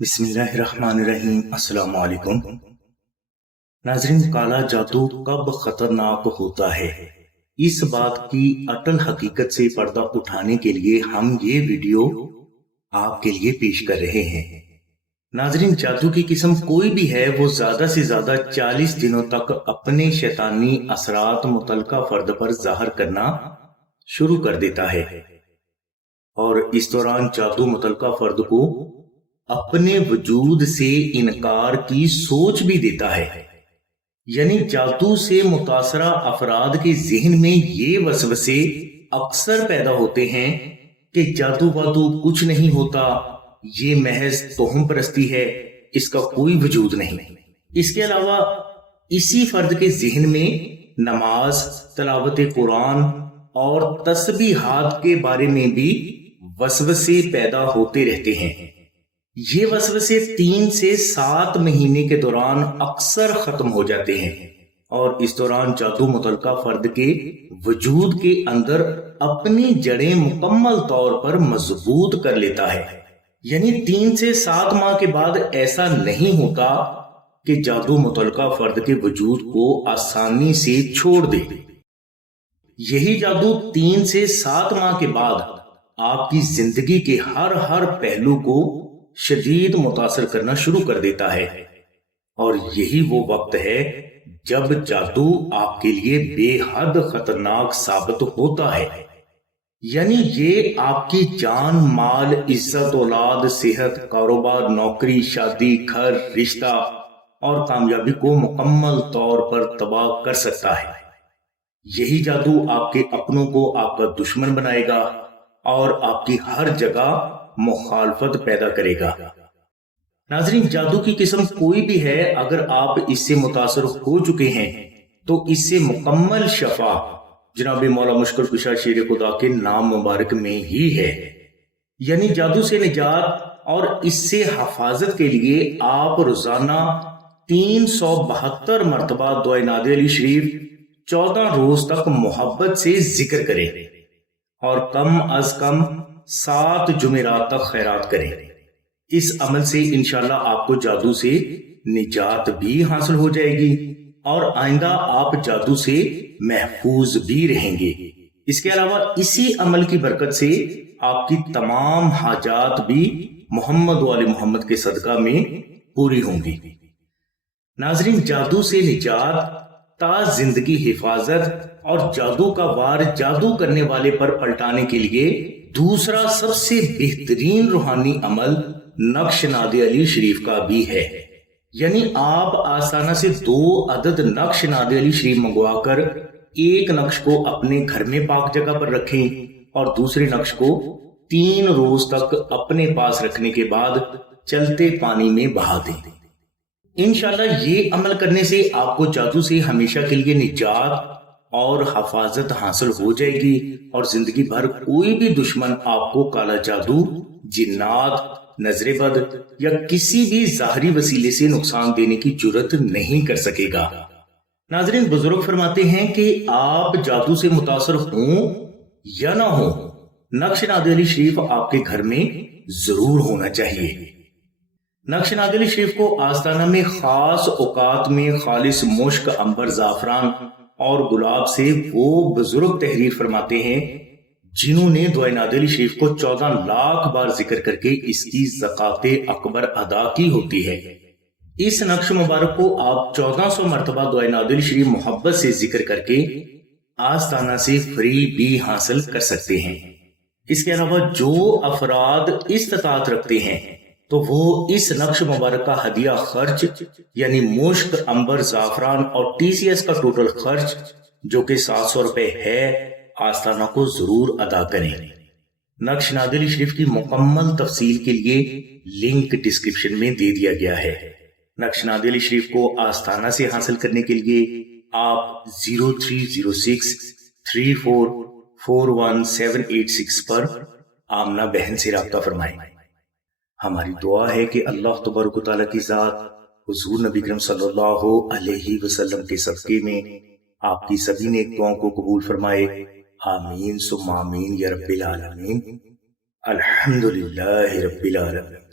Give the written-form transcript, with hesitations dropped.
بسم اللہ الرحمن الرحیم۔ السلام علیکم ناظرین، کالا جادو کب خطرناک ہوتا ہے، اس بات کی اٹل حقیقت سے پردہ اٹھانے کے لیے ہم یہ ویڈیو آپ کے لیے پیش کر رہے ہیں۔ ناظرین، جادو کی قسم کوئی بھی ہے، وہ زیادہ سے زیادہ 40 دنوں تک اپنے شیطانی اثرات متعلقہ فرد پر ظاہر کرنا شروع کر دیتا ہے، اور اس دوران جادو متعلقہ فرد کو اپنے وجود سے انکار کی سوچ بھی دیتا ہے۔ یعنی جادو سے متاثرہ افراد کے ذہن میں یہ وسوسے اکثر پیدا ہوتے ہیں کہ جادو وادو کچھ نہیں ہوتا، یہ محض توہم پرستی ہے، اس کا کوئی وجود نہیں۔ اس کے علاوہ اسی فرد کے ذہن میں نماز، تلاوت قرآن اور تسبیحات کے بارے میں بھی وسوسے پیدا ہوتے رہتے ہیں۔ یہ وسوسے 3 سے 7 مہینے کے دوران اکثر ختم ہو جاتے ہیں، اور اس دوران جادو متعلقہ فرد کے وجود کے اندر اپنی جڑیں مکمل طور پر مضبوط کر لیتا ہے۔ یعنی 3 سے 7 ماہ کے بعد ایسا نہیں ہوتا کہ جادو متعلقہ فرد کے وجود کو آسانی سے چھوڑ دے۔ یہی جادو 3 سے 7 ماہ کے بعد آپ کی زندگی کے ہر پہلو کو شدید متاثر کرنا شروع کر دیتا ہے، اور یہی وہ وقت ہے جب جادو آپ کے لیے بے حد خطرناک ثابت ہوتا ہے۔ یعنی یہ آپ کی جان، مال، عزت، اولاد، صحت، کاروبار، نوکری، شادی، گھر، رشتہ اور کامیابی کو مکمل طور پر تباہ کر سکتا ہے۔ یہی جادو آپ کے اپنوں کو آپ کا دشمن بنائے گا اور آپ کی ہر جگہ مخالفت پیدا کرے گا۔ ناظرین، جادو کی قسم کوئی بھی ہے، اگر آپ اس سے متاثر ہو چکے ہیں تو اس سے مکمل شفا جناب مولا مشکل کشا شیر خدا کے نام مبارک میں ہی ہے۔ یعنی جادو سے نجات اور اس سے حفاظت کے لیے آپ روزانہ 372 مرتبہ دعائے نادر علی شریف 14 روز تک محبت سے ذکر کریں، اور کم از کم 7 جمعرات تک خیرات کریں۔ اس عمل سے انشاءاللہ آپ کو جادو سے نجات بھی حاصل ہو جائے گی، اور آئندہ آپ جادو سے محفوظ بھی رہیں گے۔ اس کے علاوہ اسی عمل کی برکت سے آپ کی تمام حاجات بھی محمد و آل محمد کے صدقہ میں پوری ہوں گی۔ ناظرین، جادو سے نجات، تا زندگی حفاظت اور جادو کا وار جادو کرنے والے پر پلٹانے کے لیے دوسرا سب سے بہترین روحانی عمل نقش ناد علی شریف کا بھی ہے۔ یعنی آپ آسانہ سے 2 عدد نقش ناد علی شریف منگوا کر ایک نقش کو اپنے گھر میں پاک جگہ پر رکھیں، اور دوسرے نقش کو 3 روز تک اپنے پاس رکھنے کے بعد چلتے پانی میں بہا دیں۔ انشاءاللہ یہ عمل کرنے سے آپ کو جادو سے ہمیشہ کے لیے نجات اور حفاظت حاصل ہو جائے گی، اور زندگی بھر کوئی بھی دشمن آپ کو کالا جادو، جنات، نظر بد یا کسی بھی ظاہری وسیلے سے نقصان دینے کی جرات نہیں کر سکے گا۔ ناظرین، بزرگ فرماتے ہیں کہ آپ جادو سے متاثر ہوں یا نہ ہوں، نقش ناد علی شریف آپ کے گھر میں ضرور ہونا چاہیے۔ نقش ناد علی شریف کو آستانہ میں خاص اوقات میں خالص مشک، عنبر، زعفران اور گلاب سے وہ بزرگ تحریر فرماتے ہیں جنہوں نے دعائے ناد علی شریف کو 14 لاکھ بار ذکر کر کے اس کی زکوٰۃ اکبر ادا کی ہوتی ہے۔ اس نقش مبارک کو آپ 1400 مرتبہ دعائے ناد علی شریف محبت سے ذکر کر کے آستانہ سے فری بھی حاصل کر سکتے ہیں۔ اس کے علاوہ جو افراد استطاعت رکھتے ہیں تو وہ اس نقش مبارک کا ہدیہ خرچ، یعنی مشک، عنبر، زعفران اور TCS کا ٹوٹل خرچ جو کہ 700 روپے ہے، آستانہ کو ضرور ادا کریں۔ نقش ناد علی شریف کی مکمل تفصیل کے لیے لنک ڈسکرپشن میں دے دیا گیا ہے۔ نقش ناد علی شریف کو آستانہ سے حاصل کرنے کے لیے آپ 0306 34 41786 پر آمنہ بہن سے رابطہ فرمائیں۔ ہماری دعا ہے کہ اللہ تبارک و تعالیٰ کی ذات حضور نبی کریم صلی اللہ علیہ وسلم کے صدقے میں آپ کی سبھی نیک دعاؤں کو قبول فرمائے۔ آمین ثم آمین یا رب العالمین۔ الحمدللہ رب العالمین۔